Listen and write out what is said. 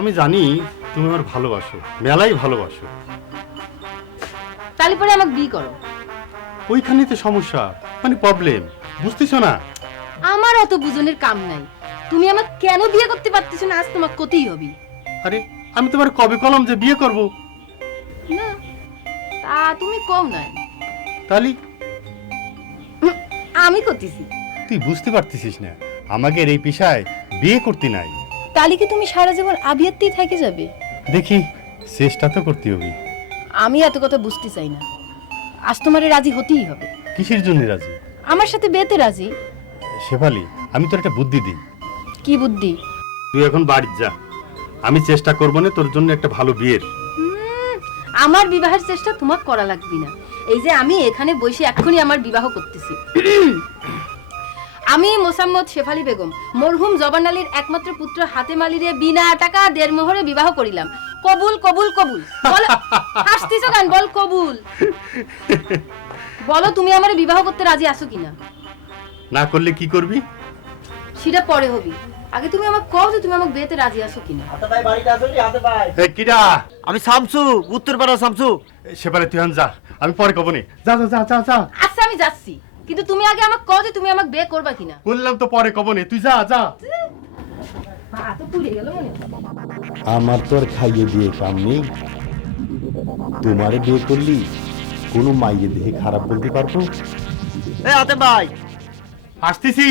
আমি জানি তুমি আমার ভালোবাসো, মেলাই ভালোবাসো। তাহলে পরে আমাকে বিয়ে করো। ওইখানেই তো সমস্যা, মানে প্রবলেম, বুঝতেছো না? আমার অত বুঝনের কাম নাই। তুমি আমাকে কেন বিয়ে করতে পারতেছো না আজ তোমাকে কতেই হবে। আরে আমি তোমার কবে কলম যে বিয়ে করব? না তা তুমি কম নাই, তাহলে আমি করতেছি। তুই বুঝতে পারতেছিস না, আমাকে এই পেশায় বিয়ে করতে নাই। তাহলে কি তুমি সারা জীবন আবিয়াতেই থেকে যাবে? দেখি, চেষ্টা তো করতে হবে। আমি এত কথা বুঝতে চাই না, আজ তোমারে রাজি হতেই হবে। কিসের জন্য রাজি? আমার সাথে বিয়েতে রাজি। শেফালি, আমি তোর একটা বুদ্ধি দিই। কি বুদ্ধি? তুই এখন বাড়ি যা, আমি চেষ্টা করবো না তোর জন্য একটা ভালো বিয়ের। আমার বিবাহের চেষ্টা তোমাকে করা লাগবে না। এই যে আমি এখানে বসে এক্ষুনি আমার বিবাহ করতেছি। আমি মোসাম্মদ শেফালি বেগম মরহুম জবান আলীর একমাত্র পুত্র হাতেম আলীরে বিনা টাকা দেড়মোহরে বিবাহ করিলাম। কবুল কবুল কবুল। বলো, হাসতেছো কেন? বল কবুল। বলো তুমি আমার বিবাহ করতে রাজি আছো কিনা? না করলে কি করবি? সেটা পরে হবি, আগে তুমি আমাকে কও যে তুমি আমাকে বিয়েতে রাজি আছো কিনা। হাতে ভাই বাড়িতে আসো নি? হাতে ভাই, এই কিডা? আমি শামসু, উত্তরপাড়া শামসু। শেফালি তুই যা, আমি পরে কব নি। যা যা যা যা যা। আচ্ছা আমি যাচ্ছি, কিন্তু তুমি আগে আমাকে কও যে তুমি আমাকে বিয়ে করবা কিনা। বললাম তো পরে কব নি, তুই যা যা। হ্যাঁ তো পুড়ে গেল মনে হয়। আমার তো আর খাইয়ে দিয়ে কাম নেই। তোমারে বিয়ে করলি কোনো মাইয়ে দেহে খারাপ বলতে পারবো? এ হাতে ভাই, আসতেছি।